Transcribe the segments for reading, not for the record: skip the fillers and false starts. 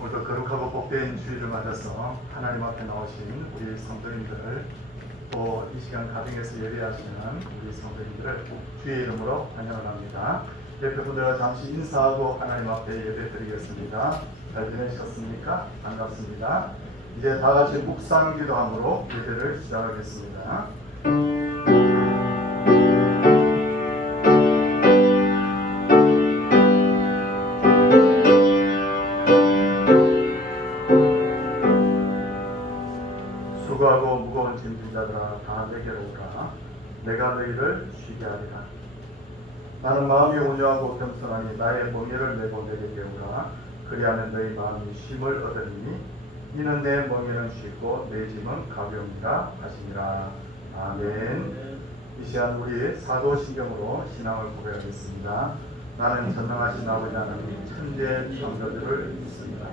오늘도 거룩하고 복된 주일을 맞아서 하나님 앞에 나오신 우리 성도님들, 또 이 시간 가정에서 예배하시는 우리 성도님들을 주의 이름으로 환영을 합니다. 옆에 분들과 잠시 인사하고 하나님 앞에 예배 드리겠습니다. 잘 지내셨습니까? 반갑습니다. 이제 다 같이 묵상 기도함으로 예배를 시작하겠습니다. 수고하고 무거운 짐진 자들아 다 내게로 오라. 내가 너희를 쉬게 하리라. 나는 마음이 온유하고 겸손하니 나의 멍에를 메고 내게 오라. 그리하면 너희 마음이 쉼을 얻으리니 이는 내 멍에는 쉽고 내 짐은 가벼우니라 하시니라. 아멘. 이 시간 우리 사도신경으로 신앙을 고백하겠습니다. 나는 전능하신 아버지 하나님 천지의 창조주를 믿습니다.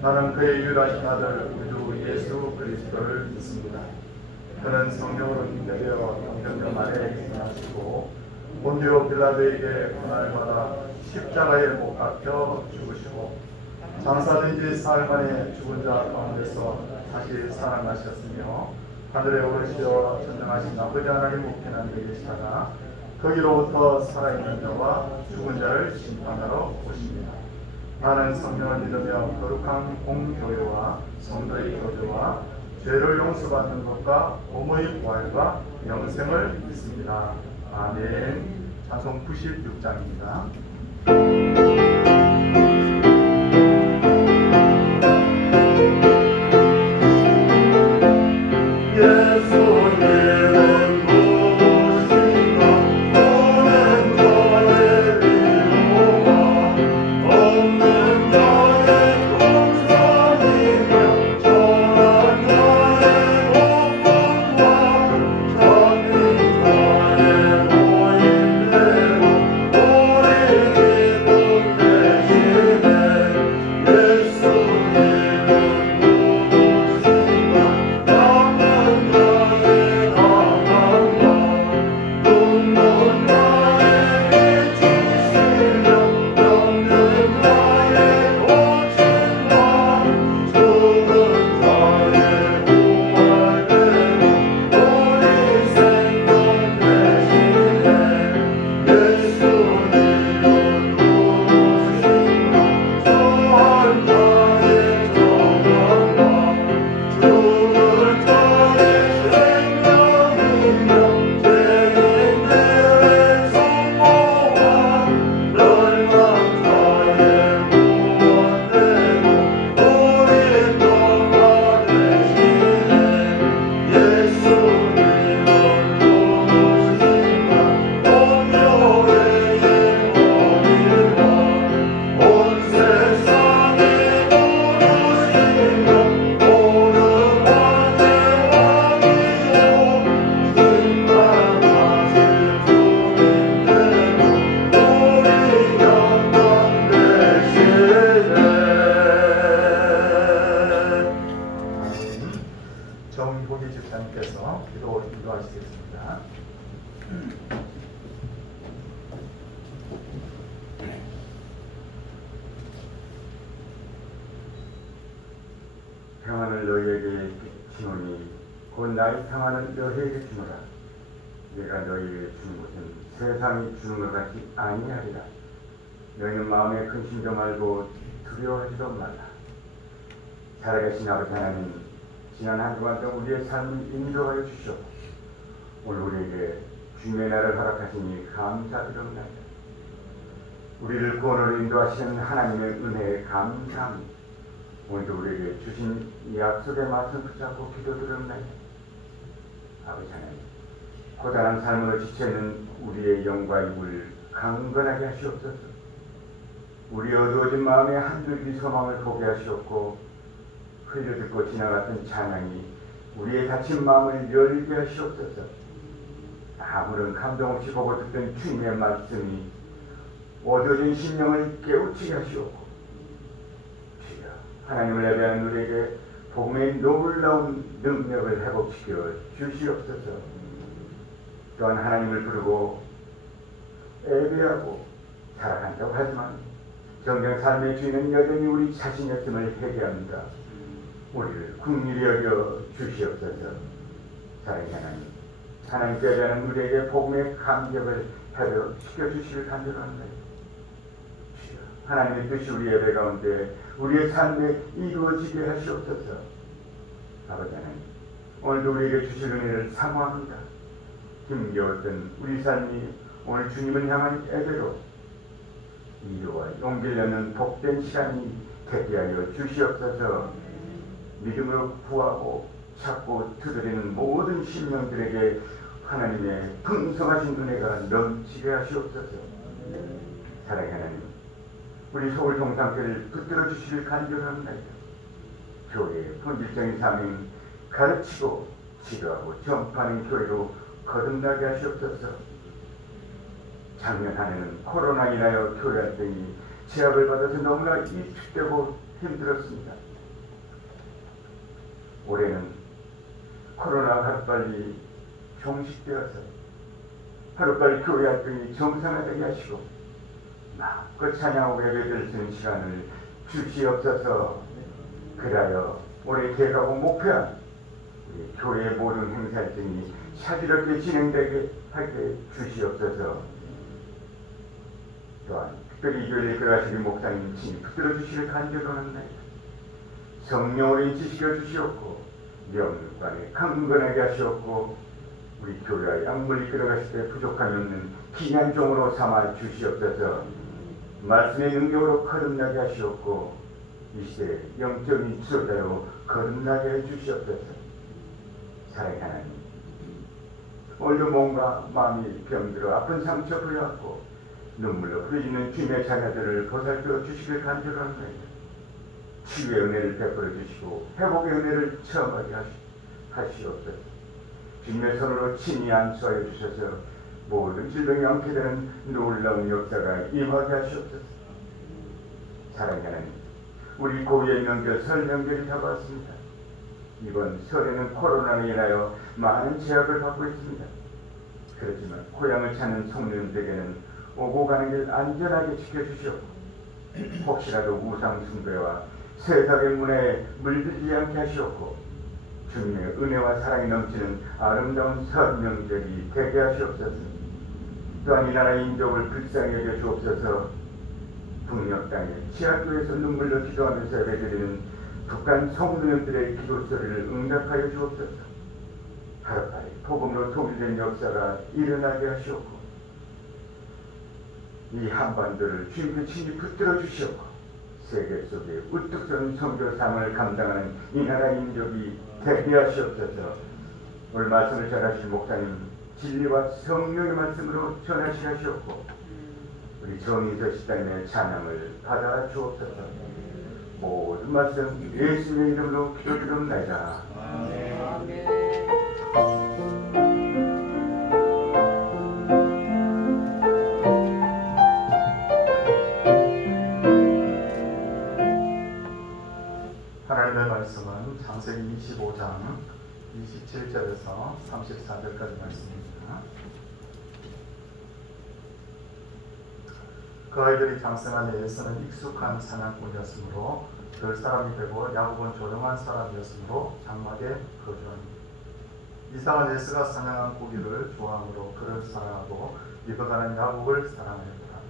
나는 그의 유일하신 아들 우주 예수 그리스도를 믿습니다. 그는 성령으로 인도되어 평정령 아래 태어나시고 본디오 빌라도에게 고난받아 십자가에 못 박혀 죽으시고 장사된 지 사흘 만에 죽은 자 가운데서 다시 살아나셨으며 하늘에 오르시어 전능하신 아버지 하나님 우편한 데 계시다가 거기로부터 살아있는 자와 죽은 자를 심판하러 오십니다. 나는 성령을 믿으며 거룩한 공교회와 성도의 교제와 죄를 용서받는 것과 몸의 부활과 영생을 믿습니다. 아멘. 찬송 96장입니다. 정보기 집사님께서 기도하시겠습니다. 평안을 너희에게 주노니 곧 나의 평안을 너희에게 주노라. 내가 너희에게 주는 것은 세상이 주는 것 같이 아니하리라. 너희는 마음에 근심도 말고 두려워하지도 말라. 살아계신 아버지 하나님, 지난 한 주간 동안 우리의 삶을 인도하여 주시옵고 오늘 우리에게 주님의 날을 허락하시니 감사드립니다. 우리를 구원으로 인도하시는 하나님의 은혜에 감사합니다. 오늘도 우리에게 주신 이 약속의 말씀 붙잡고 기도드립니다. 아버지 하나님, 고단한 삶으로 지쳐있는 우리의 영과 입을 강건하게 하시옵소서. 우리 어두워진 마음에 한줄기 소망을 보게 하시옵고 흘려듣고 지나갔던 찬양이 우리의 닫힌 마음을 열게 하시옵소서. 아무런 감동 없이 보고 듣던 주님의 말씀이 어두워진 심령을 깨우치게 하시옵고 주여, 하나님을 예배하는 우리에게 복음의 놀라운 능력을 회복시켜 주시옵소서. 또한 하나님을 부르고 예배하고 살아간다고 하지만 정작 삶의 주인은 여전히 우리 자신이었음을 회개합니다. 우리를 긍휼히 여겨 주시옵소서. 사랑의 하나님, 하나님께서는 우리에게 복음의 감격을 회복시켜 주시길 간절합니다. 주여, 하나님의 뜻이 우리 예배 가운데 우리의 삶에 이루어지게 하시옵소서. 아버지 하나님, 오늘도 우리에게 주실 은혜를 사모합니다. 힘겨웠던 우리 삶이 오늘 주님을 향한 예배로 위로와 용기를 얻는 복된 시간이 되게 하여 주시옵소서. 믿음으로 구하고 찾고 두드리는 모든 심령들에게 하나님의 풍성하신 은혜가 넘치게 하시옵소서. 사랑의 하나님, 우리 서울 동산교회를 붙들어 주시길 간절합니다. 교회의 본질적인 사명 가르치고 치료하고 전파하는 교회로 거듭나게 하시옵소서. 작년 한 해는 코로나 인하여 교회 활동이 제약을 받아서 너무나 위축되고 힘들었습니다. 올해는 코로나가 하루빨리 종식되어서 하루빨리 교회 활동이 정상화되게 하시고 마음껏 찬양하고 예배드릴 수 있는 시간을 주시옵소서. 그리하여 올해 계획하고 목표한 우리 교회의 모든 행사 일정이 차질없게 진행되게 하게 주시옵소서. 또한 특별히 이 교회에 들어가시는 목사님 친히 붙들어 주시길 간절합니다. 성령으로 인치시켜 주시옵고 명관에 강건하게 하시옵고 우리 교회와 약물 이끌어가실 때 부족함이 없는 귀한 종으로 삼아 주시옵소서. 말씀의 능력으로 거듭나게 하시옵고 이 시대에 영적인 지도자로 거듭나게 해주시옵소서. 사랑의 하나님, 오늘도 뭔가 마음이 병들어 아픈 상처 부여하고 눈물로 흐르는 주님의 자녀들을 보살펴 주시길 간절합니다. 치유의 은혜를 베풀어 주시고 회복의 은혜를 체험하게 하시옵소서. 주님의 손으로 친히 안수하여 주셔서 모든 질병이 완쾌되는 놀라운 역사가 임하게 하시옵소서. 사랑의 하나님, 우리 고유의 명절 설 명절이 다가왔습니다. 이번 설에는 코로나로 인하여 많은 제약을 받고 있습니다. 그렇지만 고향을 찾는 성도님들에게는 오고 가는 길 안전하게 지켜주시옵고 혹시라도 우상 숭배와 세상의 문화에 물들지 않게 하시옵고 주님의 은혜와 사랑이 넘치는 아름다운 설 명절이 되게 하시옵소서. 또한 이 나라 인족을 불쌍히 여겨 주옵소서. 북녘 땅에 치아교에서 눈물로 기도하면서 예배드리는 북한 성도님들의 기도 소리를 응답하여 주옵소서. 하루빨리 복음으로 통일된 역사가 일어나게 하시옵고 이 한반도를 주님께 친히 붙들어 주시옵고 세계 속에 우뚝 선 선교 사명을 감당하는 이 나라 인족이 되게 하시옵소서. 오늘 말씀을 전하신 목사님 진리와 성령의 말씀으로 전하시게 하시옵고 우리 정의서 시단의 찬양을 받아 주옵소서. 모든 말씀 예수님의 이름으로 기도드립니다. 아멘. 하나님의 말씀은 창세기 25장 27절에서 34절까지 말씀입니다. 그 아이들이 장성한 에서는 익숙한 사냥꾼이었으므로 별 사람이 되고 야곱은 조용한 사람이었으므로 장막에 거주합니다. 이상한 에서가 사냥한 고기를 좋아하므로 그를 사랑하고 입어가는 야곱을 사랑하였더라.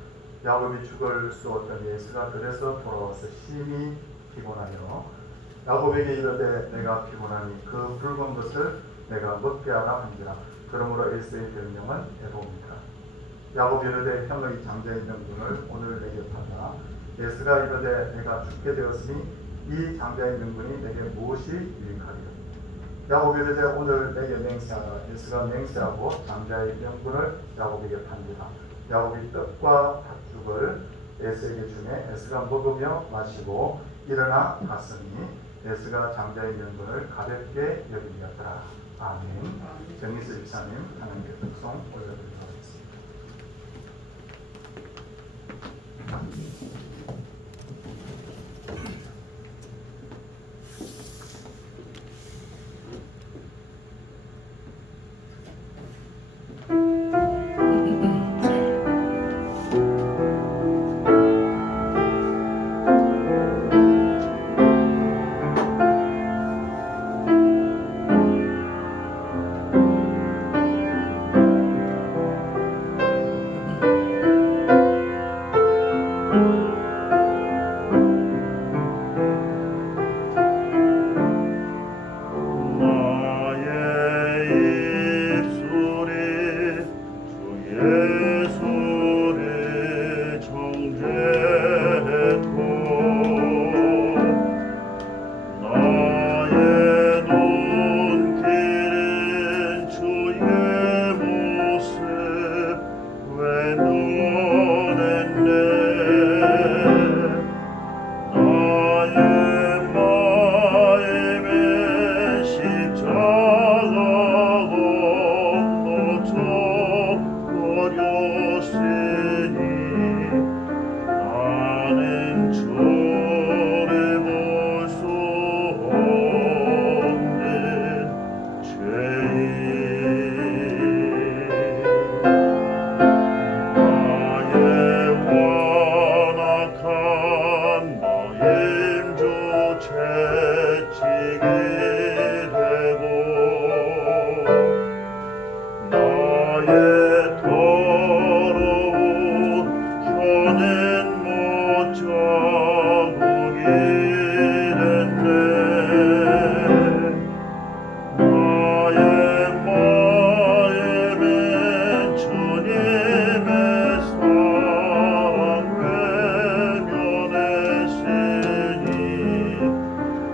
야곱이 죽을 수 없던 에서가 들에서 돌아와서 심히 피곤하여 야곱에게 이르되 내가 피곤하니 그 붉은 것을 내가 먹게 하라 한지라. 그러므로 에서의 별명은 에돔이라. 야곱이 이르되 형의 장자의 명분을 오늘 내게 판다. 에서가 이르되 내가 죽게 되었으니 이 장자의 명분이 내게 무엇이 유익하리요. 야곱이 이르되 오늘 내게 맹세하라. 에서가 맹세하고 장자의 명분을 야곱에게 판지라. 야곱이 떡과 팥죽을 에서에게 주매 에서가 먹으며 마시고 일어나 갔으니 에서가 장자의 명분을 가볍게 여기었더라. 아멘. 정미수 집사님 하나님께 특송 올려드리도록 하겠습니다. 힘주 채찍이 되고 나의 더러운 혀는 못자국이 됐네. 나의 마음엔 주님의 사랑 외면했으니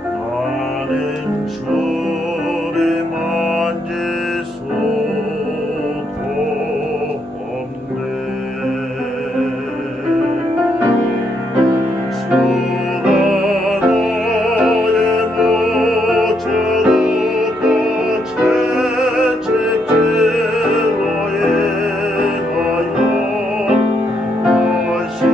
나는 주를 만질 수도 없네. 주가 나의 모자르고 채찍질로 인하여 다시와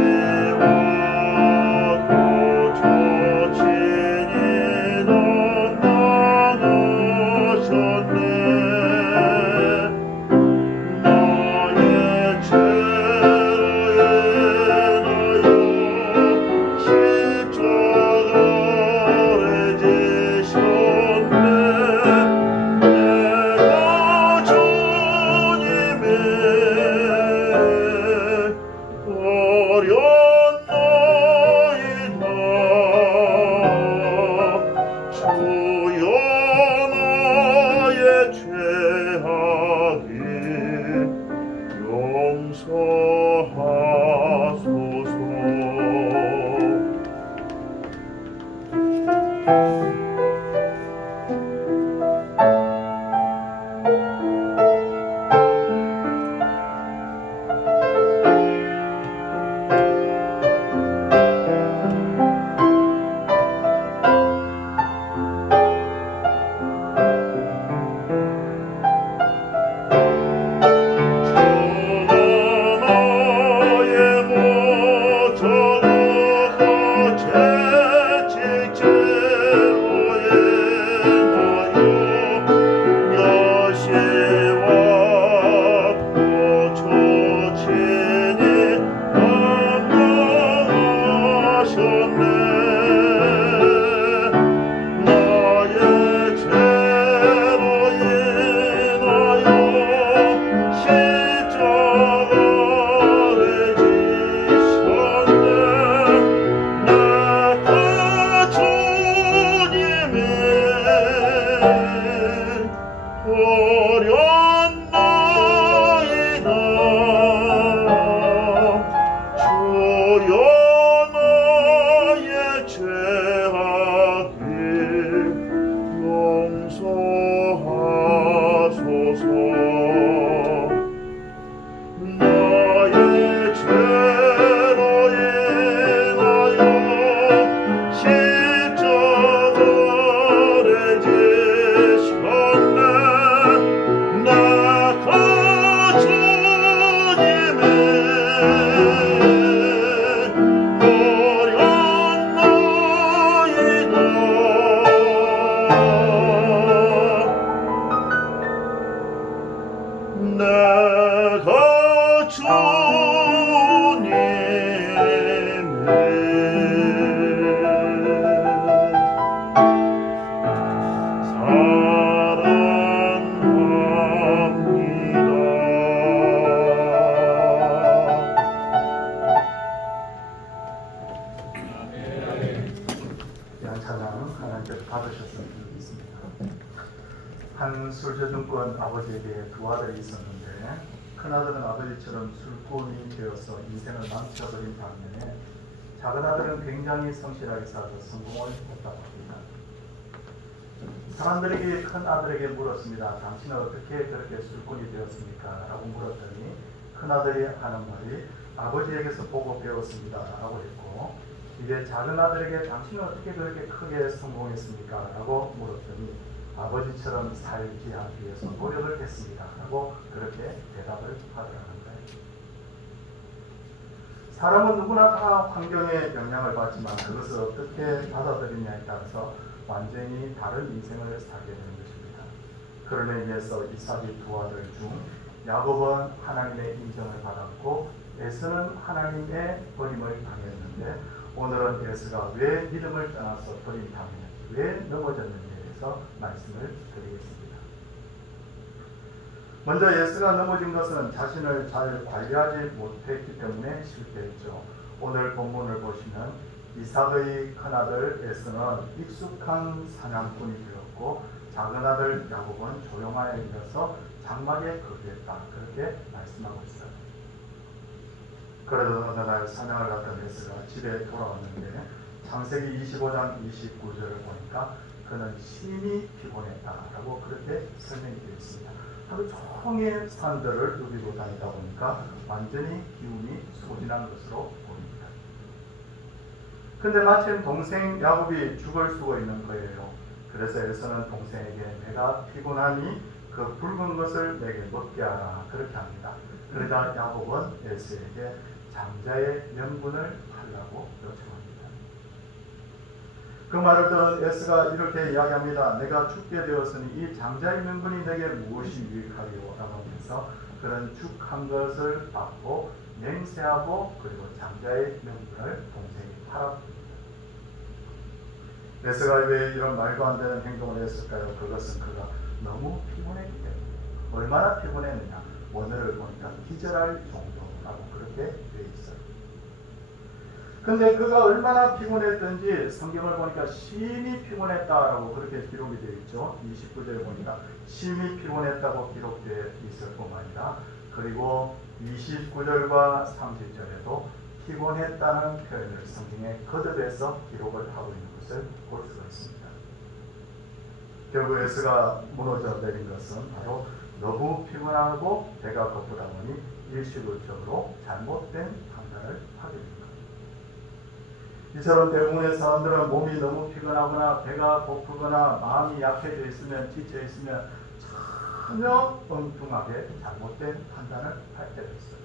고쳐지니 나가셨네. 나의 죄로 인하여 십자가를 지셨네. 내가 주님의 어렸나이다. 주여 나의 죄악이 용서하소서. 한 술저증권 아버지에게 두 아들이 있었는데 큰아들은 아버지처럼 술꾼이 되어서 인생을 망쳐버린 반면에 작은 아들은 굉장히 성실하게 살아서 성공을 했다고 합니다. 사람들에게 큰 아들에게 물었습니다. 당신은 어떻게 그렇게 술꾼이 되었습니까? 라고 물었더니 큰아들이 하는 말이 아버지에게서 보고 배웠습니다 라고 했고, 이제 작은 아들에게 당신은 어떻게 그렇게 크게 성공했습니까? 라고 물었더니 아버지처럼 살기 하기 위해서 노력을 했습니다 라고 그렇게 대답을 하더라는 거예요. 사람은 누구나 다 환경의 영향을 받지만 그것을 어떻게 받아들이냐에 따라서 완전히 다른 인생을 살게 되는 것입니다. 그로 인해서 이삭의 두 아들 중 야곱은 하나님의 인정을 받았고 에서는 하나님의 버림을 당했는데 오늘은 에스가 왜 믿음을 떠나서 버림당했는지, 왜 넘어졌는지에 대해서 말씀을 드리겠습니다. 먼저 에스가 넘어진 것은 자신을 잘 관리하지 못했기 때문에 실패했죠. 오늘 본문을 보시면 이삭의 큰아들 에스는 익숙한 사냥꾼이 되었고 작은 아들 야곱은 조용하여 있어서 장막에 거주했다. 그렇게 말씀하고 있어요. 그래도 어느 날 사냥을 갔던 에스가 집에 돌아왔는데 창세기 25장 29절을 보니까 그는 심히 피곤했다라고 그렇게 설명이 되어 있습니다. 하루 종일 산들을 누비고 다니다 보니까 완전히 기운이 소진한 것으로 보입니다. 근데 마침 동생 야곱이 죽을 쓰고 있는 거예요. 그래서 에서는 동생에게 내가 피곤하니 그 붉은 것을 내게 먹게 하라 그렇게 합니다. 그러자 야곱은 에서에게 장자의 명분을 하려고 요청합니다. 그 말을 들은 에스가 이렇게 이야기합니다. 내가 죽게 되었으니 이 장자의 명분이 내게 무엇이 유익하리요? 라고 하면서 그런 죽 한 것을 받고 맹세하고 그리고 장자의 명분을 동생이 팔아줍니다. 에스가 왜 이런 말도 안 되는 행동을 했을까요? 그것은 그가 너무 피곤했기 때문에. 얼마나 피곤했느냐? 오늘을 보니까 기절할 정도라고 그렇게 되어 있어요. 근데 그가 얼마나 피곤했던지 성경을 보니까 심히 피곤했다라고 그렇게 기록이 되어 있죠. 29절에 보니까 심히 피곤했다고 기록되어 있을 뿐만 아니라 그리고 29절과 30절에도 피곤했다는 표현을 성경에 거듭해서 기록을 하고 있는 것을 볼 수가 있습니다. 결국 에스가 무너져 내린 것은 바로 너무 피곤하고 배가 고프다 보니 일시적으로 잘못된 판단을 하게 됩니다. 이처럼 대부분의 사람들은 몸이 너무 피곤하거나 배가 고프거나 마음이 약해져 있으면 지쳐 있으면 전혀 엉뚱하게 잘못된 판단을 할 때가 있어요.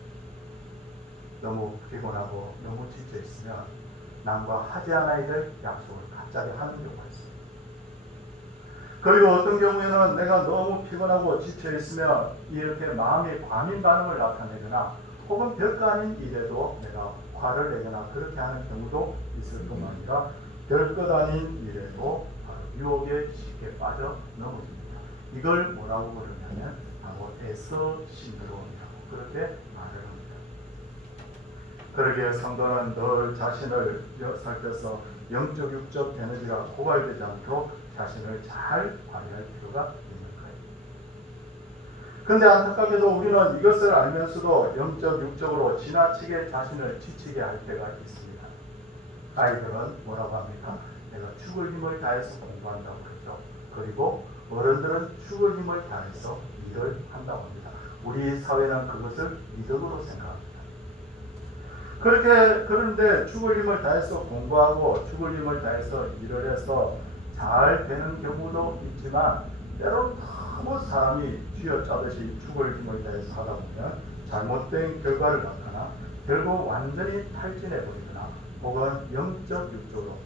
너무 피곤하고 너무 지쳐 있으면 남과 하지 않아야 될 약속을 갑자기 하는 경우가 있어요. 그리고 어떤 경우에는 내가 너무 피곤하고 지쳐 있으면 이렇게 마음의 과민 반응을 나타내거나 혹은 별거 아닌 일에도 내가 화를 내거나 그렇게 하는 경우도 있을 뿐만 아니라 별것 아닌 일에도 유혹에 쉽게 빠져 넘어집니다. 이걸 뭐라고 부르냐면 바로 에서 신드롬이라고 그렇게 말을 합니다. 그러기에 성도는 늘 자신을 살펴서 영적 육적 에너지가 고갈되지 않도록 자신을 잘 관리할 필요가 있는 거예요. 그런데 안타깝게도 우리는 이것을 알면서도 영적 육적으로 지나치게 자신을 지치게 할 때가 있습니다. 아이들은 뭐라고 합니까? 내가 죽을 힘을 다해서 공부한다고 그러죠. 그리고 어른들은 죽을 힘을 다해서 일을 한다고 합니다. 우리 사회는 그것을 이득으로 생각합니다. 그런데 죽을 힘을 다해서 공부하고 죽을 힘을 다해서 일을 해서 잘 되는 경우도 있지만 때로는 너무 사람이 쥐어짜듯이 죽을 힘을 다해서 하다 보면 잘못된 결과를 낳거나 결국 완전히 탈진해버리거나 혹은 영적 육적으로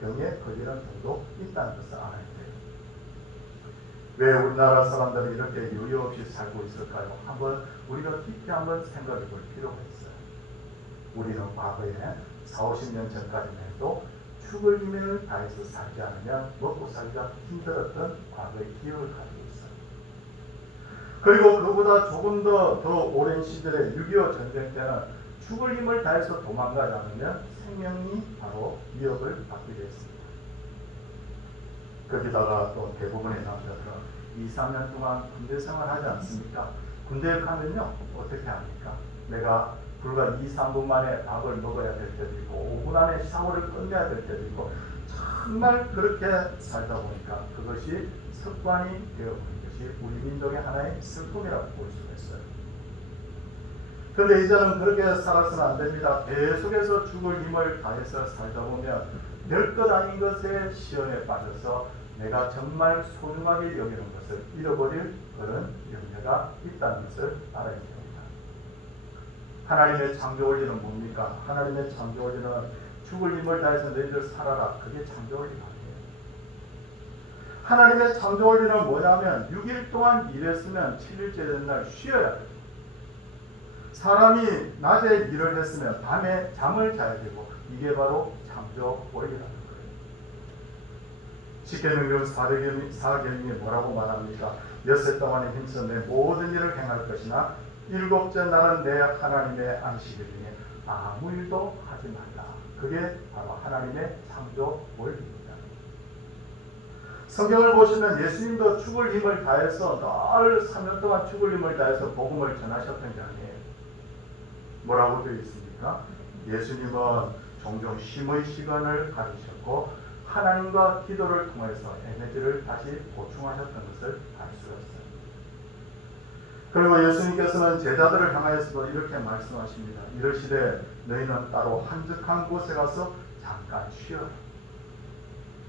병에 걸리는 경우도 있다는 것을 알아야 돼요. 왜 우리나라 사람들이 이렇게 여유 없이 살고 있을까요? 우리가 깊이 한번 생각해 볼 필요가 있어요. 우리는 과거에 40-50년 전까지만 해도 죽을 힘을 다해서 살지 않으면 먹고 살기가 힘들었던 과거의 기억을 가지고 있어요. 그리고 그보다 조금 더 오랜 시절에 6.25 전쟁 때는 죽을 힘을 다해서 도망가지 않으면 생명이 바로 위협을 받게 됐습니다. 거기다가 또 대부분의 남자들은 2-3년 동안 군대 생활하지 않습니까? 군대에 가면요 어떻게 합니까? 내가 불과 2-3분 만에 밥을 먹어야 될 때도 있고 5분 안에 샤워를 끝내야 될 때도 있고 정말 그렇게 살다 보니까 그것이 습관이 되어버린 것이 우리 민족의 하나의 슬픔이라고 볼 수가 있어요. 그런데 이제는 그렇게 살아서는 안 됩니다. 계속해서 죽을 힘을 다해서 살다 보면 별것 아닌 것에 시험에 빠져서 내가 정말 소중하게 여기는 것을 잃어버릴 그런 염려가 있다는 것을 알아야 됩니다. 하나님의 창조 원리는 뭡니까? 하나님의 창조 원리는 죽을 힘을 다해서 너희들 살아라. 그게 창조 원리가 아니에요. 하나님의 창조 원리는 뭐냐면 6일 동안 일했으면 7일째 되는 날 쉬어야 돼요. 사람이 낮에 일을 했으면 밤에 잠을 자야 되고 이게 바로 창조 원리라는 거예요. 십계명중 4계명이 뭐라고 말합니까? 엿새 동안에 힘써 내 모든 일을 행할 것이나 일곱째 날은 내 하나님의 안식일이니 아무 일도 하지 말라. 그게 바로 하나님의 창조 원리입니다. 성경을 보시면 예수님도 죽을 힘을 다해서 늘 3년 동안 죽을 힘을 다해서 복음을 전하셨던 게 아니에요. 뭐라고 되어 있습니까? 예수님은 종종 쉼의 시간을 가지셨고 하나님과 기도를 통해서 에너지를 다시 보충하셨던 것을 알 수가 있어요. 그리고 예수님께서는 제자들을 향하여서도 이렇게 말씀하십니다. 이르시되 너희는 따로 한적한 곳에 가서 잠깐 쉬어라.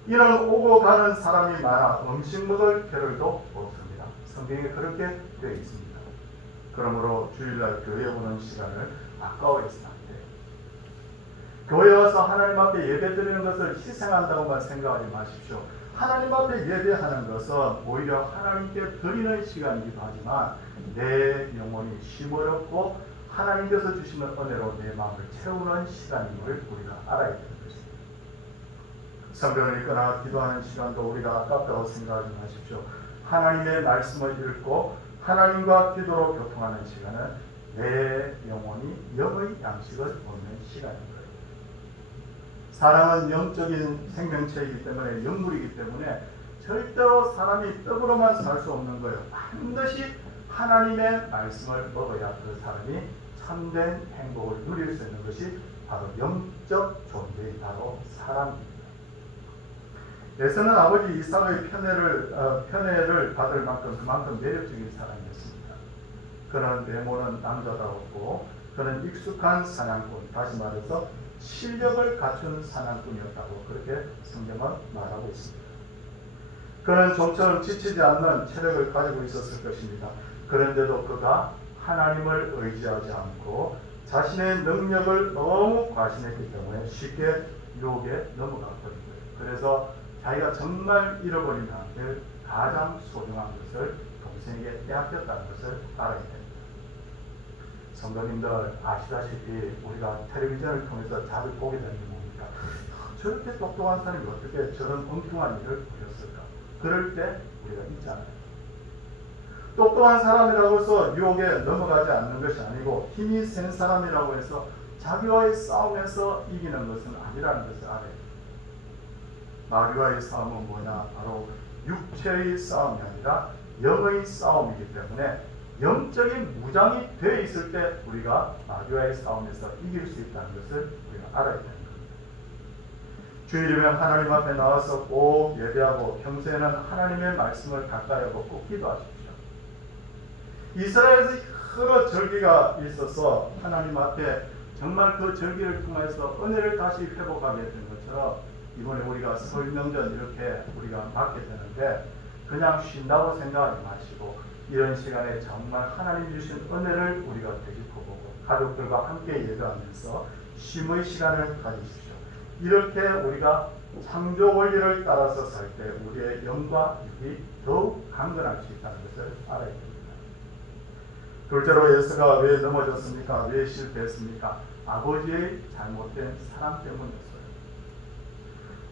이런 오고 가는 사람이 많아 음식 먹을 겨를도 없습니다. 성경에 그렇게 되어 있습니다. 그러므로 주일날 교회 오는 시간을 아까워해서는 안 돼요. 교회 와서 하나님 앞에 예배 드리는 것을 희생한다고만 생각하지 마십시오. 하나님 앞에 예배하는 것은 오히려 하나님께 드리는 시간이기도 하지만 내 영혼이 쉼어렵고 하나님께서 주시는 은혜로 내 마음을 채우는 시간임을 우리가 알아야 되는 것입니다. 성경을 읽거나 기도하는 시간도 우리가 아깝다고 생각하지 마십시오. 하나님의 말씀을 읽고 하나님과 기도로 교통하는 시간은 내 영혼이 영의 양식을 먹는 시간인 거예요. 사람은 영적인 생명체이기 때문에 영물이기 때문에 절대로 사람이 떡으로만 살 수 없는 거예요. 반드시 하나님의 말씀을 먹어야 그 사람이 참된 행복을 누릴 수 있는 것이 바로 영적 존재의 바로 사람입니다. 에서는 아버지 이삭의 편애를 받을 만큼 그만큼 매력적인 사람이었습니다. 그는 외모는 남자다웠고 그는 익숙한 사냥꾼, 다시 말해서 실력을 갖춘 사냥꾼이었다고 그렇게 성경은 말하고 있습니다. 그는 좀처럼 지치지 않는 체력을 가지고 있었을 것입니다. 그런데도 그가 하나님을 의지하지 않고 자신의 능력을 너무 과신했기 때문에 쉽게 유혹에 넘어가 버린 거예요. 그래서 자기가 정말 잃어버린 그 가장 소중한 것을 동생에게 빼앗겼다는 것을 알아야 됩니다. 성도님들 아시다시피 우리가 텔레비전을 통해서 자주 보게 되는 게 뭡니까? 저렇게 똑똑한 사람이 어떻게 저런 엉뚱한 일을 보였을까? 그럴 때 우리가 있잖아요. 똑똑한 사람이라고 해서 유혹에 넘어가지 않는 것이 아니고 힘이 센 사람이라고 해서 자기와의 싸움에서 이기는 것은 아니라는 것을 알아야 됩니다. 마귀와의 싸움은 뭐냐? 바로 육체의 싸움이 아니라 영의 싸움이기 때문에 영적인 무장이 되어 있을 때 우리가 마귀와의 싸움에서 이길 수 있다는 것을 우리가 알아야 됩니다. 주일이면 하나님 앞에 나와서 꼭 예배하고 평소에는 하나님의 말씀을 가까이 하고 꼭 기도하십시오. 이스라엘에서 여러 절기가 있어서 하나님 앞에 정말 그 절기를 통해서 은혜를 다시 회복하게 된 것처럼 이번에 우리가 설 명절 이렇게 우리가 맞게 되는데 그냥 쉰다고 생각하지 마시고 이런 시간에 정말 하나님 주신 은혜를 우리가 되짚어보고 가족들과 함께 예배하면서 쉼의 시간을 가지십시오. 이렇게 우리가 창조 원리를 따라서 살 때 우리의 영과 육이 더욱 강건할 수 있다는 것을 알아야 됩니다. 둘째로 예수가 왜 넘어졌습니까? 왜 실패했습니까? 아버지의 잘못된 사랑 때문이었어요.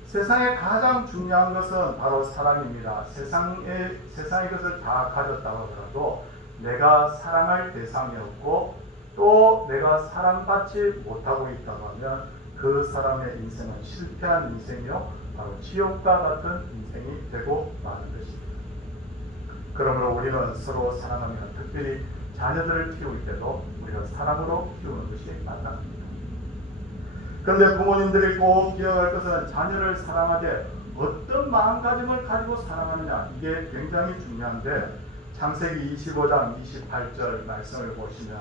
세상에 가장 중요한 것은 바로 사랑입니다. 세상의 것을 다 가졌다고 하더라도 내가 사랑할 대상이었고 또 내가 사랑받지 못하고 있다고 하면 그 사람의 인생은 실패한 인생이요 바로 지옥과 같은 인생이 되고 마는 것입니다. 그러므로 우리는 서로 사랑하며 특별히 자녀들을 키울 때도 우리가 사랑으로 키우는 것이 마땅합니다. 그런데 부모님들이 꼭 기억할 것은 자녀를 사랑하되 어떤 마음가짐을 가지고 사랑하느냐 이게 굉장히 중요한데 창세기 25장 28절 말씀을 보시면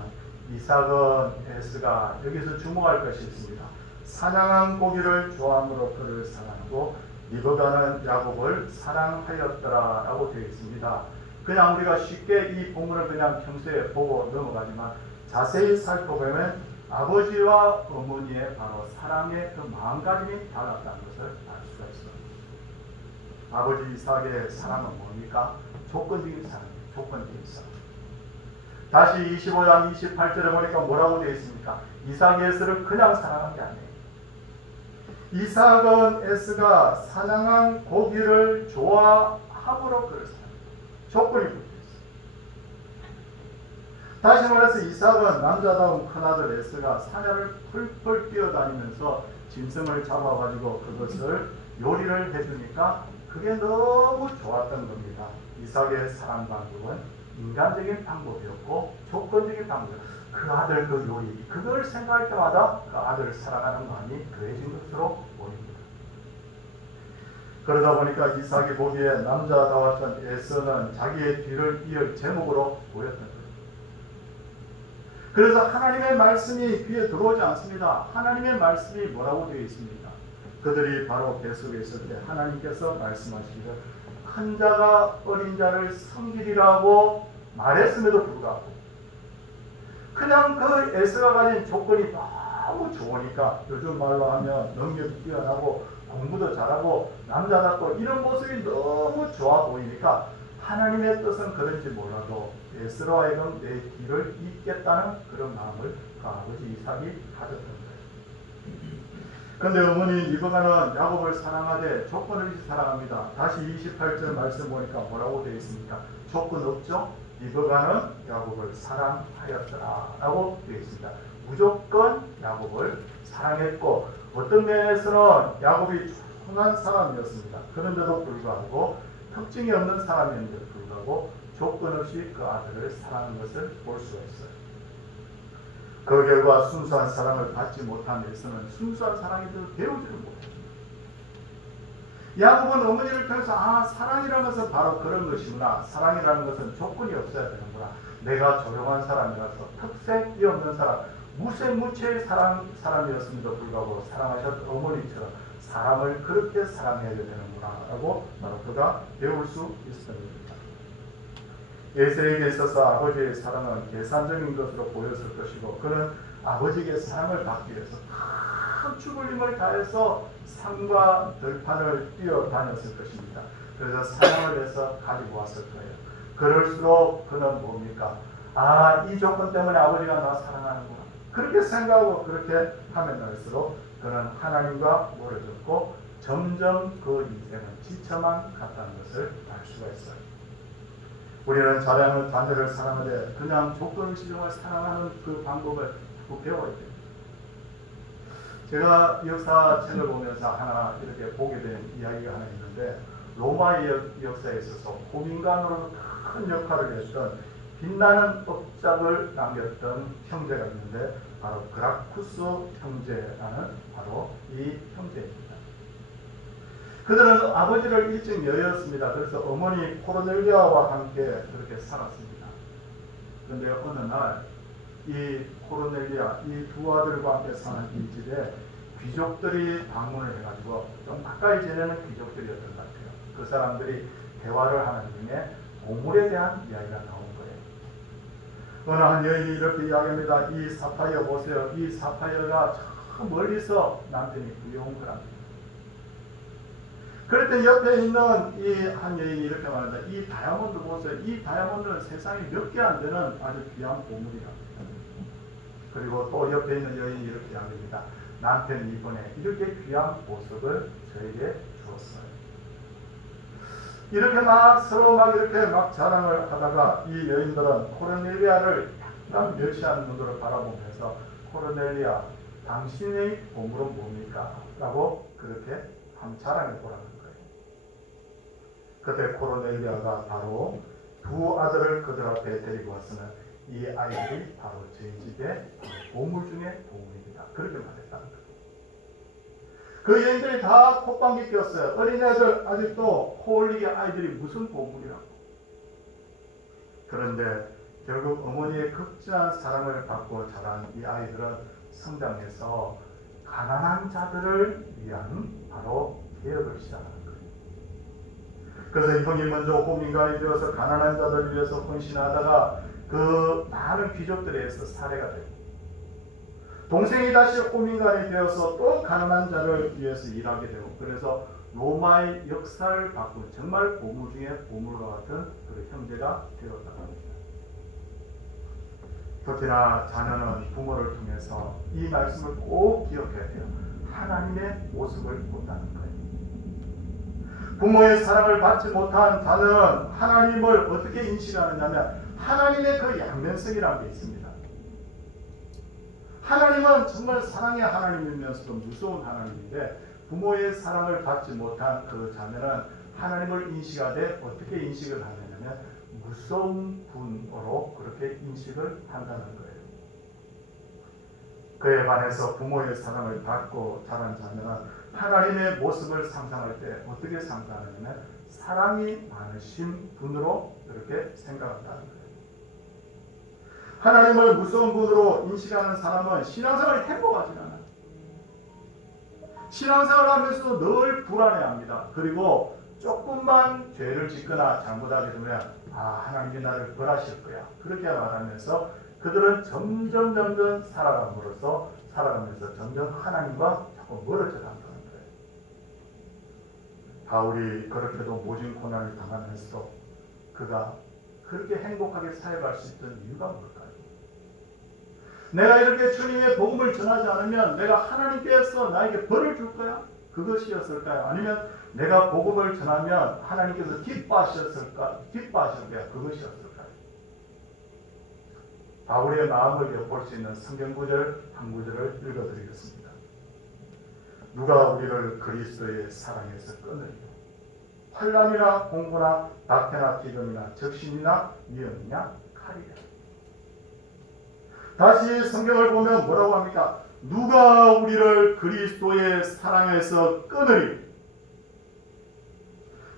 이삭은 에스가 여기서 주목할 것이 있습니다. 사냥한 고기를 좋아함으로 그를 사랑하고 리브가는 야곱을 사랑하였더라 라고 되어 있습니다. 그냥 우리가 쉽게 이 본문을 그냥 평소에 보고 넘어가지만 자세히 살펴보면 아버지와 어머니의 바로 사랑의 그 마음가짐이 달랐다는 것을 알 수가 있습니다. 아버지 이삭의 사랑은 뭡니까? 조건적인 사랑이에요. 조건적인 사랑. 다시 25장 28절에 보니까 뭐라고 되어 있습니까? 이삭이 에서를 그냥 사랑한 게 아니에요. 이삭은 에스가 사냥한 고기를 좋아함으로 그랬어요. 조건이 붙어 있어요. 다시 말해서 이삭은 남자다운 큰아들 에스가 사냥을 풀풀 뛰어다니면서 짐승을 잡아가지고 그것을 요리를 해주니까 그게 너무 좋았던 겁니다. 이삭의 사랑 방법은 인간적인 방법이었고 조건적인 방법이었고 그 아들 그 요리 그걸 생각할 때마다 그 아들을 사랑하는 마음이 그해진 것으로 보입니다. 그러다 보니까 이삭이 보기에 남자다웠던 에서는 자기의 뒤를 이을 제목으로 보였던 거예요. 그래서 하나님의 말씀이 귀에 들어오지 않습니다. 하나님의 말씀이 뭐라고 되어 있습니까? 그들이 바로 뱃속에 있을 때 하나님께서 말씀하시기를 큰 자가 어린 자를 섬기리라고 말했음에도 불구하고 그냥 그 에스가 가진 조건이 너무 좋으니까 요즘 말로 하면 능력이 뛰어나고 공부도 잘하고 남자답고 이런 모습이 너무 좋아 보이니까 하나님의 뜻은 그런지 몰라도 에스로 하여금 내 길을 잇겠다는 그런 마음을 그 아버지 이삭이 가졌던 거예요. 그런데 어머니 리브가는 야곱을 사랑하되 조건 없이 사랑합니다. 다시 28절 말씀 보니까 뭐라고 되어 있습니까? 조건 없죠? 리브가는 야곱을 사랑하였더라 라고 되어 있습니다. 무조건 야곱을 사랑했고 어떤 면에서는 야곱이 선한 사람이었습니다. 그런데도 불구하고 특징이 없는 사람이었는데도 불구하고 조건 없이 그 아들을 사랑한 것을 볼 수가 있어요. 그 결과 순수한 사랑을 받지 못한 에서는 순수한 사랑에 대해서 배우지를 못합니다. 야곱은 어머니를 통해서 사랑이라는 것은 바로 그런 것이구나. 사랑이라는 것은 조건이 없어야 되는구나. 내가 조용한 사람이라서 특색이 없는 사람, 무색무취의 사람이었음에도 불구하고 사랑하셨던 어머니처럼 사람을 그렇게 사랑해야 되는구나 라고 바로 그가 배울 수 있었던 것입니다. 에서에게 있어서 아버지의 사랑은 계산적인 것으로 보였을 것이고 그는 아버지에게 사랑을 받기 위해서 큰 죽을림을 다해서 산과 들판을 뛰어다녔을 것입니다. 그래서 사랑을 해서 가지고 왔을 거예요. 그럴수록 그는 뭡니까? 이 조건 때문에 아버지가 나 사랑하는구나. 그렇게 생각하고 그렇게 하면 할수록 그는 하나님과 멀어졌고 점점 그 인생은 지쳐만 갔다는 것을 알 수가 있어요. 우리는 자녀를 사랑하되 그냥 조건 없이 정말 사랑하는 그 방법을 배워야 돼요. 제가 역사책을 보면서 하나 이렇게 보게 된 이야기가 하나 있는데 로마의 역사에 있어서 호민관으로 큰 역할을 했던 빛나는 업적을 남겼던 형제가 있는데 바로 그라쿠스 형제라는 바로 이 형제입니다. 그들은 아버지를 일찍 여였습니다. 그래서 어머니 코르넬리아와 함께 그렇게 살았습니다. 그런데 어느 날 이 코르넬리아 이 두 아들과 함께 사는 이 집에 귀족들이 방문을 해가지고 좀 가까이 지내는 귀족들이었던 것 같아요. 그 사람들이 대화를 하는 중에 보물에 대한 이야기가 나온 거예요. 어느 한 여인이 이렇게 이야기합니다. 이 사파이어 보세요. 이 사파이어가 저 멀리서 남편이 구해온 거랍니다. 그럴 때 옆에 있는 이 한 여인이 이렇게 말합니다. 이 다이아몬드 보세요. 이 다이아몬드는 세상에 몇 개 안 되는 아주 귀한 보물이랍니다. 그리고 또 옆에 있는 여인이 이렇게 이야기합니다. 남편이 이번에 이렇게 귀한 보석을 저에게 주었어요. 이렇게 서로 이렇게 자랑을 하다가 이 여인들은 코르넬리아를 약간 멸시하는 눈으로 바라보면서 코르넬리아, 당신의 보물은 뭡니까? 라고 그렇게 한번 자랑해 보라는 거예요. 그때 코르넬리아가 바로 두 아들을 그들 앞에 데리고 왔으면 이 아이들이 바로 저희 집의 보물 중에 보물입니다. 그렇게 말했다는 거예요. 그 여인들이 다 콧방귀 꼈어요. 어린애들 아직도 코 올리게 아이들이 무슨 보물이라고. 그런데 결국 어머니의 극진한 사랑을 받고 자란 이 아이들은 성장해서 가난한 자들을 위한 바로 개혁을 시작하는 거예요. 그래서 형이 먼저 호민관이 되어서 가난한 자들을 위해서 헌신하다가 그 많은 귀족들에 의해서 살해가 되고 동생이 다시 호민관이 되어서 또 가난한 자를 위해서 일하게 되고 그래서 로마의 역사를 바꾼 정말 보물 중에 보물과 같은 그 형제가 되었다고 합니다. 특히나 자녀는 부모를 통해서 이 말씀을 꼭 기억해야 돼요. 하나님의 모습을 본다는 거예요. 부모의 사랑을 받지 못한 자는 하나님을 어떻게 인식하느냐면 하나님의 그 양면성이라는 게 있습니다. 하나님은 정말 사랑의 하나님이면서도 무서운 하나님인데 부모의 사랑을 받지 못한 그 자녀는 하나님을 인식하되 어떻게 인식을 하느냐면 무서운 분으로 그렇게 인식을 한다는 거예요. 그에 반해서 부모의 사랑을 받고 자란 자녀는 하나님의 모습을 상상할 때 어떻게 상상하냐면 사랑이 많으신 분으로 그렇게 생각한다는 거예요. 하나님을 무서운 분으로 인식하는 사람은 신앙생활이 행복하지 않아요. 신앙생활을 하면서도 늘 불안해합니다. 그리고 조금만 죄를 짓거나 잘못하게 되면 하나님이 나를 벌하실 거야. 그렇게 말하면서 그들은 점점 살아가면서 점점 하나님과 자꾸 멀어져 간다는 거예요. 바울이 그렇게도 모진 고난을 당하면서도 그가 그렇게 행복하게 살아갈 수 있던 이유가 뭘까요? 내가 이렇게 주님의 복음을 전하지 않으면 내가 하나님께서 나에게 벌을 줄 거야? 그것이었을까요? 아니면 내가 복음을 전하면 하나님께서 기뻐하실 거야? 그것이었을까요? 바울의 마음을 엿볼 수 있는 성경 구절 한 구절을 읽어드리겠습니다. 누가 우리를 그리스도의 사랑에서 끊으리요? 환난이나 공고나 박해나 기근이나 적신이나 위험이냐 칼이라. 다시 성경을 보면 뭐라고 합니까? 누가 우리를 그리스도의 사랑에서 끊으리?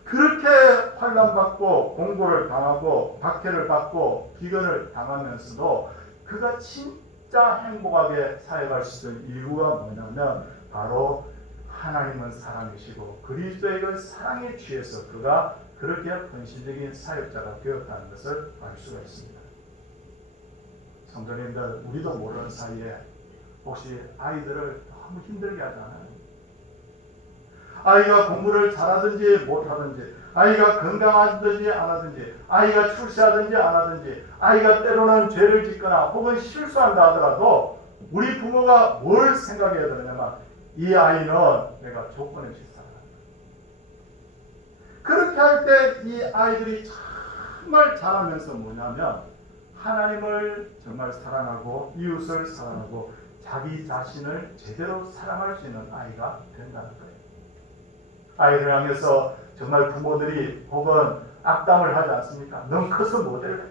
그렇게 환난받고 공고를 당하고 박해를 받고 기근을 당하면서도 그가 진짜 행복하게 살아갈 수 있는 이유가 뭐냐면 바로 하나님은 사랑이시고 그리스도의 그 사랑에 취해서 그가 그렇게 헌신적인 사역자가 되었다는 것을 알 수가 있습니다. 성도님들, 우리도 모르는 사이에 혹시 아이들을 너무 힘들게 하지 않아요? 아이가 공부를 잘하든지 못하든지, 아이가 건강하든지 안 하든지, 아이가 출세하든지 안 하든지, 아이가 때로는 죄를 짓거나 혹은 실수한다 하더라도 우리 부모가 뭘 생각해야 되느냐면 이 아이는 내가 조건 없이 사랑한다. 그렇게 할 때 이 아이들이 정말 자라면서 뭐냐면 하나님을 정말 사랑하고 이웃을 사랑하고 자기 자신을 제대로 사랑할 수 있는 아이가 된다는 거예요. 아이를 향해서 정말 부모들이 혹은 악담을 하지 않습니까? 넌 커서 뭐될래?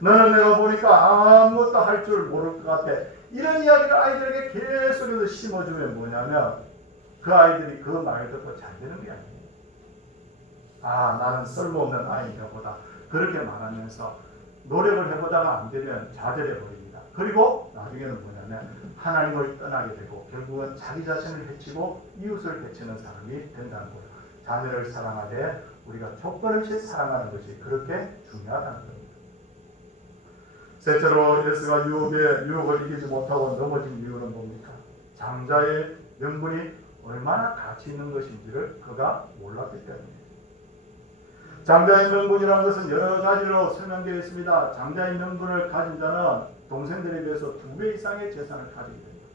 너는 내가 보니까 아무것도 할 줄 모를 것 같아. 이런 이야기를 아이들에게 계속해서 심어주면 뭐냐면 그 아이들이 그 말을 듣고 잘 되는 게 아니에요. 나는 쓸모없는 아이인가 보다. 그렇게 말하면서 노력을 해보다가 안 되면 좌절해 버립니다. 그리고 나중에는 뭐냐면 하나님을 떠나게 되고 결국은 자기 자신을 해치고 이웃을 해치는 사람이 된다는 거예요. 자녀를 사랑하되 우리가 조건 없이 사랑하는 것이 그렇게 중요하다는 겁니다. 셋째로 예수가 유혹을 이기지 못하고 넘어진 이유는 뭡니까? 장자의 명분이 얼마나 가치 있는 것인지를 그가 몰랐기 때문입니다. 장자의 명분이라는 것은 여러 가지로 설명되어 있습니다. 장자의 명분을 가진 자는 동생들에 비해서 2배 이상의 재산을 가지게 됩니다.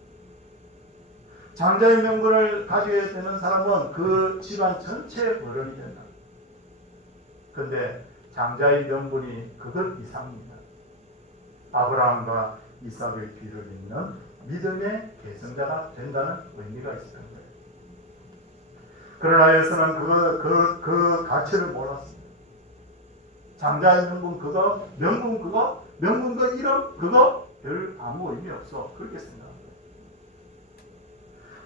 장자의 명분을 가지게 되는 사람은 그 집안 전체의 어른이 된다. 그런데 장자의 명분이 그것 이상입니다. 아브라함과 이삭의 뒤를 잇는 믿음의 계승자가 된다는 의미가 있었던 거예요. 그러나 예수는 그 가치를 몰랐습니다. 장자의 명분 그거, 명분 그 이름 그거 별 아무 의미 없어. 그렇게 생각합니다.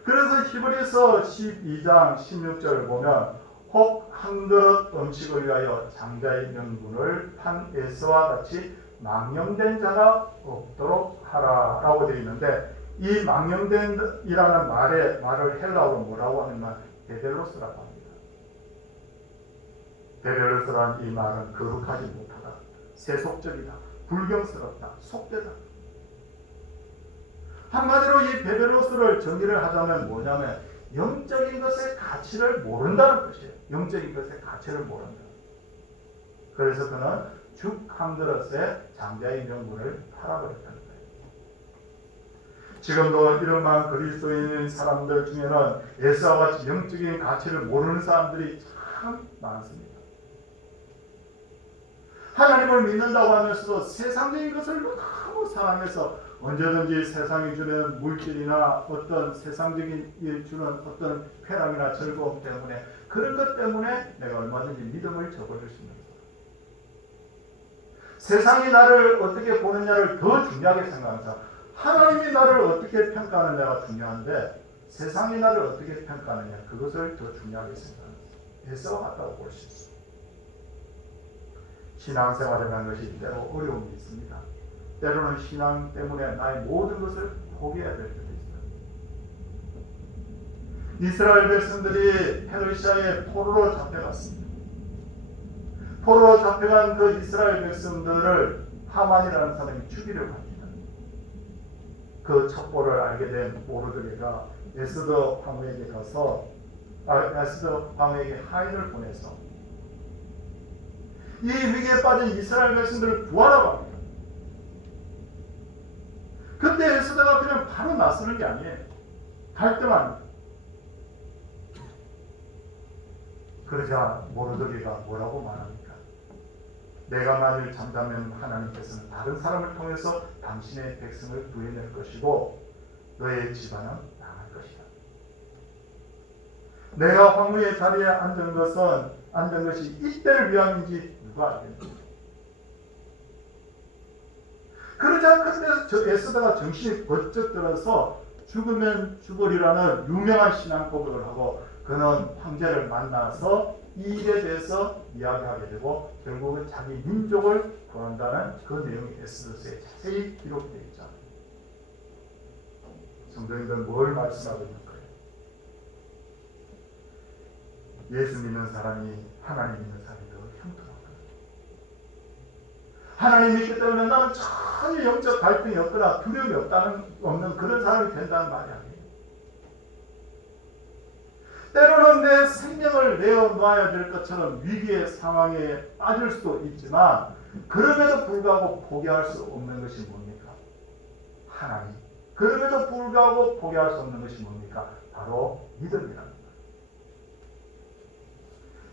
그래서 히브리서 12장 16절을 보면 혹 한 그릇 음식을 위하여 장자의 명분을 판 에서와 같이 망령된 자가 없도록 하라라고 되어 있는데 이 망령된이라는 말을 헬라어로 뭐라고 하냐면 데벨로스라고 합니다. 데벨로스라는 이 말은 거룩하지 못하다, 세속적이다, 불경스럽다, 속되다. 한마디로 이 데벨로스를 정리를 하자면 뭐냐면 영적인 것의 가치를 모른다는 것이에요. 영적인 것의 가치를 모른다. 그래서 그는 죽 한 그릇에 장자의 명분을 팔아버렸다는 거예요. 지금도 이런만 그리스도인인 사람들 중에는 에사와 같이 영적인 가치를 모르는 사람들이 참 많습니다. 하나님을 믿는다고 하면서도 세상적인 것을 너무 사랑해서 언제든지 세상이 주는 물질이나 어떤 세상적인 일 주는 어떤 쾌락이나 즐거움 때문에 그런 것 때문에 내가 얼마든지 믿음을 저버릴 수 있는 거예요. 세상이 나를 어떻게 보느냐를 더 중요하게 생각합니다. 하나님이 나를 어떻게 평가하느냐가 중요한데 세상이 나를 어떻게 평가하느냐 그것을 더 중요하게 생각합니다. 에서와 같다고 볼 수 있습니다. 신앙생활이라는 것이 때로 어려움이 있습니다. 때로는 신앙 때문에 나의 모든 것을 포기해야 될 때도 있어요. 이스라엘 백성들이 페르시아의 포로로 잡혀갔습니다. 포로로 잡혀간 그 이스라엘 백성들을 하만이라는 사람이 죽이려고 합니다. 그 첩보를 알게 된 모르드게가 에스더 황후에게 가서 에스더 황후에게 하인을 보내서 이 위기에 빠진 이스라엘 백성들을 구하라고 합니다. 그때 에스더가 그냥 바로 나서는 게 아니에요. 갈등합니다. 그러자 모르드게가 뭐라고 말합니까? 내가 만일 잠자면 하나님께서는 다른 사람을 통해서 당신의 백성을 구해낼 것이고 너의 집안은 망할 것이다. 내가 황후의 자리에 앉은 것이 이때를 위함인지 누가 알겠느냐. 그러자 그때 저 에스더가 정신이 번쩍 들어서 죽으면 죽으리라는 유명한 신앙 고백을 하고 그는 황제를 만나서 이 일에 대해서 이야기하게 되고 결국은 자기 민족을 구한다는 그 내용이 에스더서에 자세히 기록되어 있죠. 성도님들 뭘 말씀하고 있는 거예요? 예수 믿는 사람이 하나님 믿는 사람이 더 형통하거든요. 하나님 믿기 때문에 나는 전혀 영적 갈등이 없거나 두려움이 없는 그런 사람이 된다는 말이 아니에요. 때로는 내 생명을 내어놓아야 될 것처럼 위기의 상황에 빠질 수도 있지만 그럼에도 불구하고 포기할 수 없는 것이 뭡니까? 하나님. 그럼에도 불구하고 포기할 수 없는 것이 뭡니까? 바로 믿음이라는 거예요.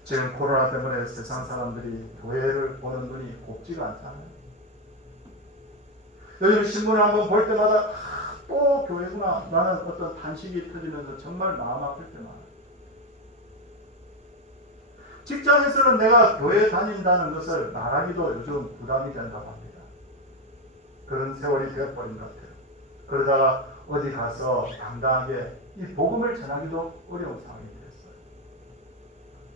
지금 코로나 때문에 세상 사람들이 교회를 보는 눈이 곱지가 않잖아요. 요즘 신문을 한번 볼 때마다 또 교회구나 라는 어떤 탄식이 터지면서 정말 마음 아플 때 많아요. 직장에서는 내가 교회 다닌다는 것을 말하기도 요즘 부담이 된다고 합니다. 그런 세월이 되어버린 것 같아요. 그러다가 어디 가서 당당하게 이 복음을 전하기도 어려운 상황이 되었어요.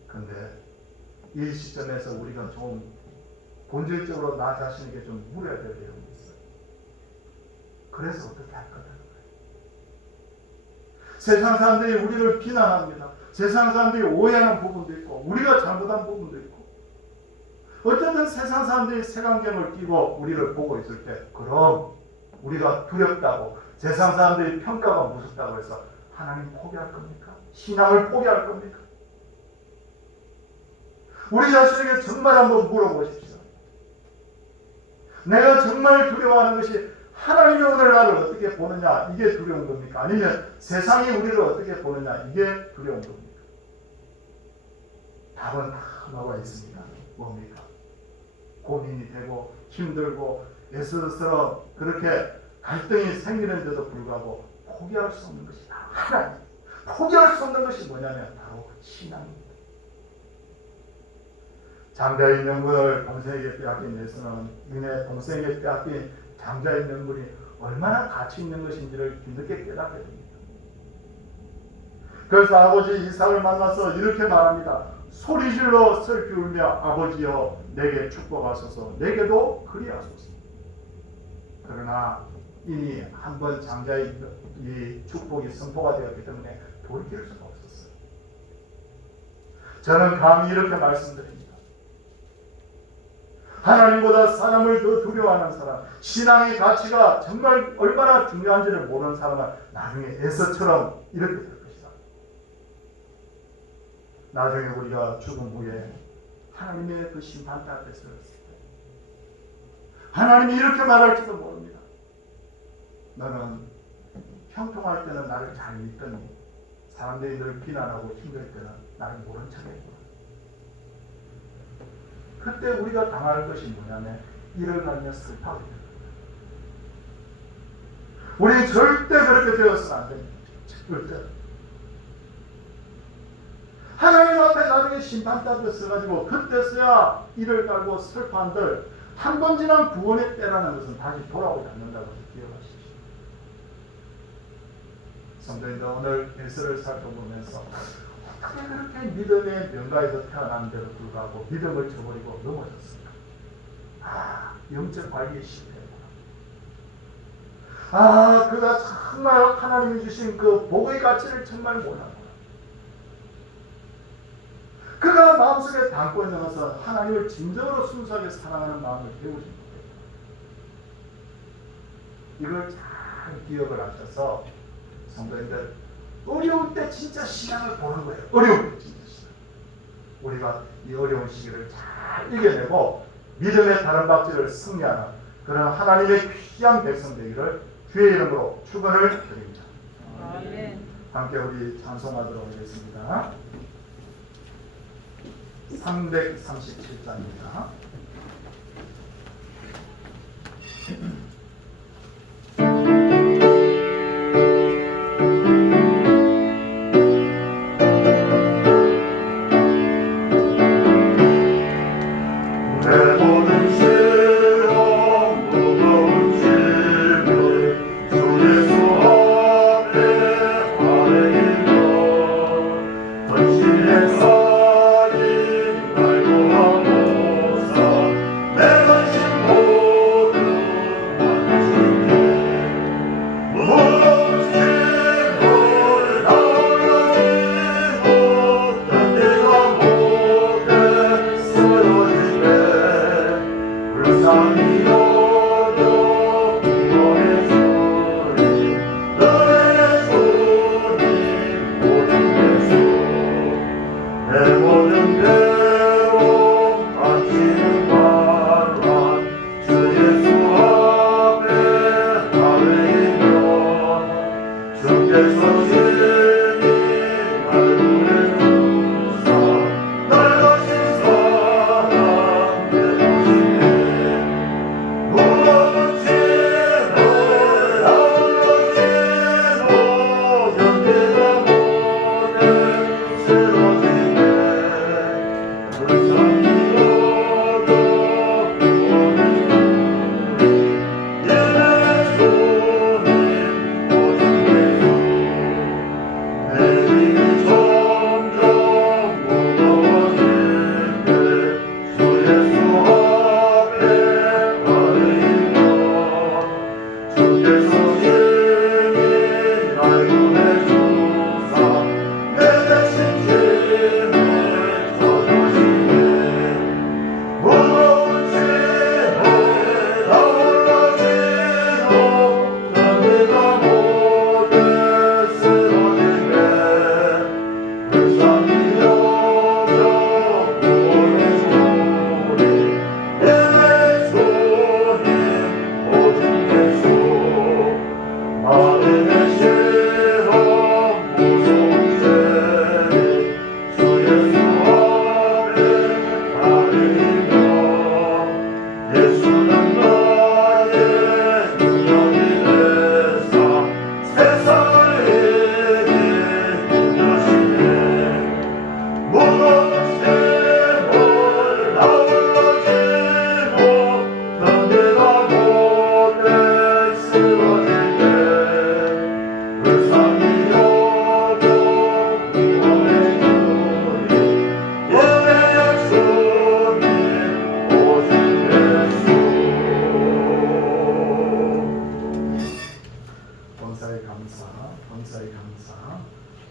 그런데 이 시점에서 우리가 좀 본질적으로 나 자신에게 좀 물어야 될 내용이 있어요. 그래서 어떻게 할 거냐는 거예요. 세상 사람들이 우리를 비난합니다. 세상 사람들이 오해하는 부분도 있고 우리가 잘못한 부분도 있고 어쨌든 세상 사람들이 색안경을 끼고 우리를 보고 있을 때 그럼 우리가 두렵다고 세상 사람들이 평가가 무섭다고 해서 하나님 포기할 겁니까? 신앙을 포기할 겁니까? 우리 자신에게 정말 한번 물어보십시오. 내가 정말 두려워하는 것이 하나님이 오늘 나를 어떻게 보느냐 이게 두려운 겁니까? 아니면 세상이 우리를 어떻게 보느냐 이게 두려운 겁니까? 답은 다 나와 있습니다. 뭡니까? 고민이 되고 힘들고 에스더처럼 그렇게 갈등이 생기는데도 불구하고 포기할 수 없는 것이 바로 하나님. 포기할 수 없는 것이 뭐냐면 바로 신앙입니다. 장자의 명분을 동생에게 빼앗긴 예수는 이내 동생에게 빼앗긴 장자의 명분이 얼마나 가치 있는 것인지를 뒤늦게 깨닫게 됩니다. 그래서 아버지 이삭을 만나서 이렇게 말합니다. 소리질러 슬피 울며 아버지여 내게 축복하소서 내게도 그리하소서. 그러나 이미 한번 장자의 이 축복이 선포가 되었기 때문에 돌이킬 수가 없었어요. 저는 감히 이렇게 말씀드립니다. 하나님보다 사람을 더 두려워하는 사람, 신앙의 가치가 정말 얼마나 중요한지를 모르는 사람은 나중에 에서처럼 이렇게 될 것이다. 나중에 우리가 죽음 후에 하나님의 그 심판대 앞에 서있을 때 하나님이 이렇게 말할지도 모릅니다. 너는 형통할 때는 나를 잘 믿더니 사람들이 늘 비난하고 힘들 때는 나를 모른 척했구나. 그때 우리가 당할 것이 뭐냐면 이를 갈며 슬퍼하게 됩니다. 우리는 절대 그렇게 되어서는 안 됩니다. 절대. 하나님 앞에 나중에 심판대가 써가지고 그때서야 이를 깔고 슬퍼한들 한 번 지난 구원의 때라는 것은 다시 돌아오지 않는다고 기억하십시오. 성도님들 오늘 에스를 살펴보면서 어떻게 그렇게 믿음의 명가에서 태어났는데도 불구하고 믿음을 저버리고 넘어졌습니까? 영적 관리에 실패했구나. 그가 정말 하나님이 주신 그 복의 가치를 정말 몰랐구나. 그가 마음속에 담고 있는 것은 하나님을 진정으로 순수하게 사랑하는 마음을 배우신 거예요. 이걸 잘 기억을 하셔서 성도님들 어려울 때 진짜 신앙을 보는 거예요. 어려울 때 진짜 신앙. 우리가 이 어려운 시기를 잘 이겨내고 믿음의 다른 박질을 승리하는 그런 하나님의 귀한 백성 되기를 주의 이름으로 축원을 드립니다. 아멘. 함께 우리 찬송하도록 하겠습니다. 337장입니다.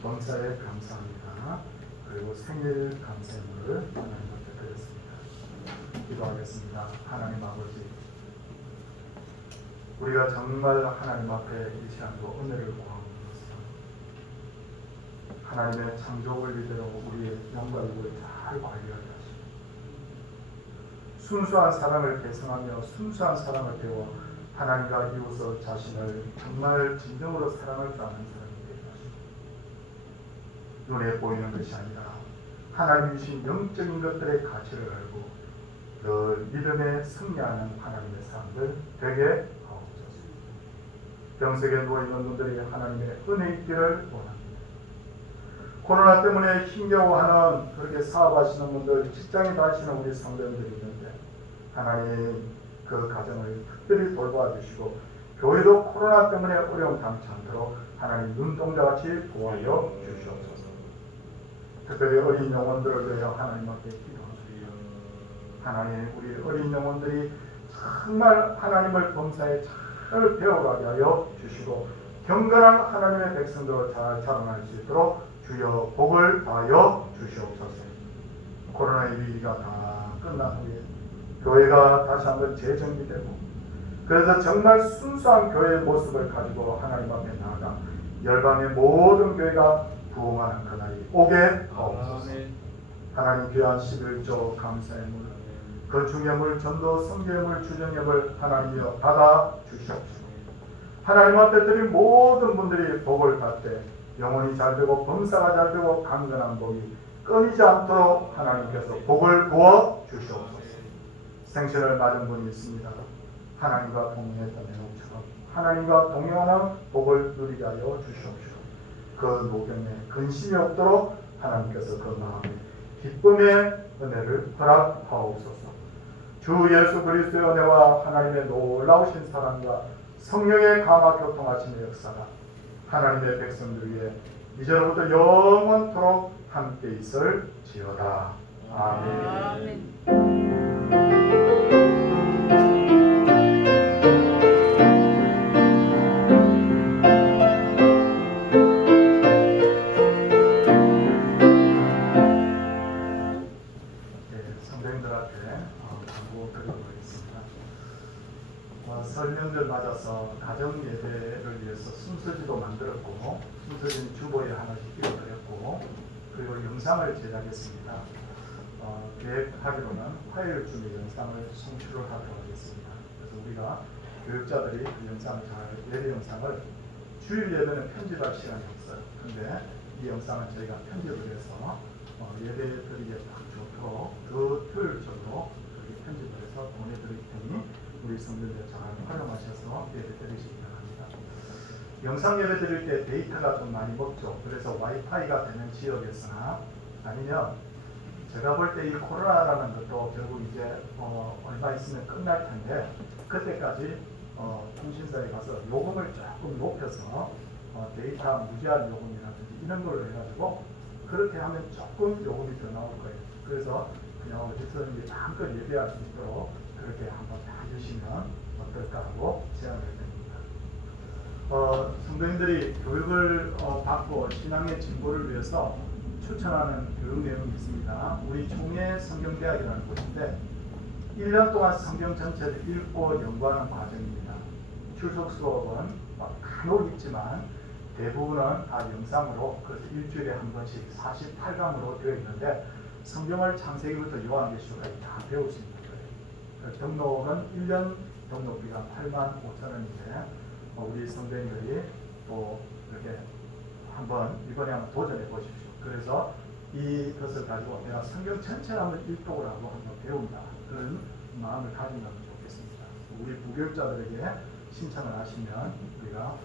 범사에 감사합니다. 그리고 생일 감사물을 하나님께 드렸습니다. 기도하겠습니다. 하나님 아버지, 우리가 정말 하나님 앞에 이 시간도 은혜를 구하고 있습니다. 하나님의 창조 원리대로 우리의 영광을 잘 관리하게 하시고 순수한 사랑을 계승하며 순수한 사랑을 배워 하나님과 이웃 자신을 정말 진정으로 사랑할 줄 아는 사람이 되게 하시고, 눈에 보이는 것이 아니라 하나님이 주신 영적인 것들의 가치를 알고 늘 믿음에 승리하는 하나님의 사람들 되게 하옵소서. 병석에 누워있는 분들이 하나님의 은혜 있기를 원합니다. 코로나 때문에 힘겨워하는 그렇게 사업하시는 분들, 직장에 다니시는 우리 성도님들이 있는데 하나님 그 가정을 특별히 돌봐주시고 교회도 코로나 때문에 어려움 당치 않도록 하나님 눈동자같이 보호하여 주시옵소서. 특별히 어린 영혼들을 위하여 하나님 앞에 기도합니다. 하나님 우리 어린 영혼들이 정말 하나님을 범사에 잘 배워가게 하여 주시고 경건한 하나님의 백성들로 잘 자라날 수 있도록 주여 복을 다하여 주시옵소서. 코로나 위기가 다 끝난 후에 교회가 다시 한번 재정비되고 그래서 정말 순수한 교회의 모습을 가지고 하나님 앞에 나아가 열방의 모든 교회가 부흥하는 그날이 오게 하옵소서. 하나님 귀한 11조 감사의 물, 그 중예물, 전도, 성계물, 주정예물 하나님이여 받아 주시옵소서. 하나님 앞에 드린 모든 분들이 복을 받되 영혼이 잘되고 범사가 잘되고 강건한 복이 끊이지 않도록 하나님께서 복을 부어 주시옵소서. 생신을 맞은 분이 있습니다. 하나님과 동행했던 내용처럼 하나님과 동행하는 복을 누리게 하여 주시옵시고 그 노경에 근심이 없도록 하나님께서 그 마음에 기쁨의 은혜를 허락하옵소서. 주 예수 그리스도의 은혜와 하나님의 놀라우신 사랑과 성령의 감화 교통하심의 역사가 하나님의 백성들 위해 이제로부터 영원토록 함께 있을지어다. 아멘. 성도님들한테 광고 드리고 있습니다. 설명절 맞아서 가정 예배를 위해서 순서지도 만들었고 순서지는 주보에 하나씩 끼워드렸고 그리고 영상을 제작했습니다. 계획하기로는 화요일쯤에 영상을 송출을 하도록 하겠습니다. 그래서 우리가 교육자들이 그 영상을 예배 영상을 주일 예배는 편집할 시간이 없어요. 근데 이 영상을 저희가 편집을 해서 예배 드리기에 딱 좋도록 그 토요일적으로 그렇게 편집을 해서 보내드릴 테니 우리 성도들 잘 활용하셔서 예배 드리시기 바랍니다. 영상 예배 드릴 때 데이터가 좀 많이 먹죠. 그래서 와이파이가 되는 지역에서나 아니면 제가 볼 때 이 코로나라는 것도 결국 이제 얼마 있으면 끝날 텐데 그때까지 통신사에 가서 요금을 조금 높여서 데이터 무제한 요금이라든지 이런 걸로 해가지고 그렇게 하면 조금 요금이 더 나올 거예요. 그래서 그냥 어디서 이제 마음껏 예배할 수 있도록 그렇게 한번 해주시면 어떨까 하고 제안을 드립니다. 성도님들이 교육을 받고 신앙의 진보를 위해서 추천하는 교육 내용이 있습니다. 우리 총회 성경대학이라는 곳인데 1년 동안 성경 전체를 읽고 연구하는 과정입니다. 출석 수업은 간혹 있지만 대부분은 다 영상으로 그래서 일주일에 한 번씩 48강으로 되어 있는데 성경을 창세기부터 요한계시록까지 다 배울 수 있는 거예요. 등록은 1년 등록비가 85,000원인데 우리 성도님들이 또 이렇게 한번 이번에 한번 도전해 보십시오. 그래서 이것을 가지고 내가 성경 전체를 한번 읽독을 하고 한번 배운다. 그런 마음을 가진다면 좋겠습니다. 우리 부교육자들에게 신청을 하시면 우리가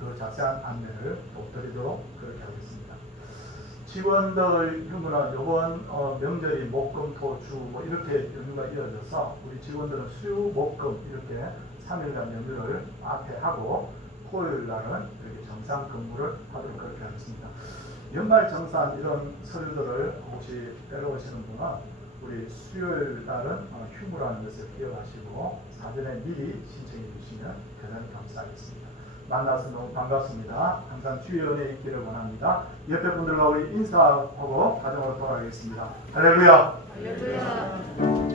더 자세한 안내를 또 드리도록 그렇게 하겠습니다. 직원들 휴무는 이번 명절이 목금토주 뭐 이렇게 연휴가 이어져서 우리 직원들은 수 목금 이렇게 3일간 연휴를 앞에 하고 토요일 날은 이렇게 정상 근무를 하도록 그렇게 하겠습니다. 연말 정산 이런 서류들을 혹시 빼러오시는 분은 우리 수요일 날은 휴무라는 것을 기억하시고 사전에 미리 신청해 주시면 대단히 감사하겠습니다. 만나서 너무 반갑습니다. 항상 주의 은혜 있기를 원합니다. 옆에 분들과 우리 인사하고 가정으로 돌아가겠습니다. 할렐루야. 할렐루야.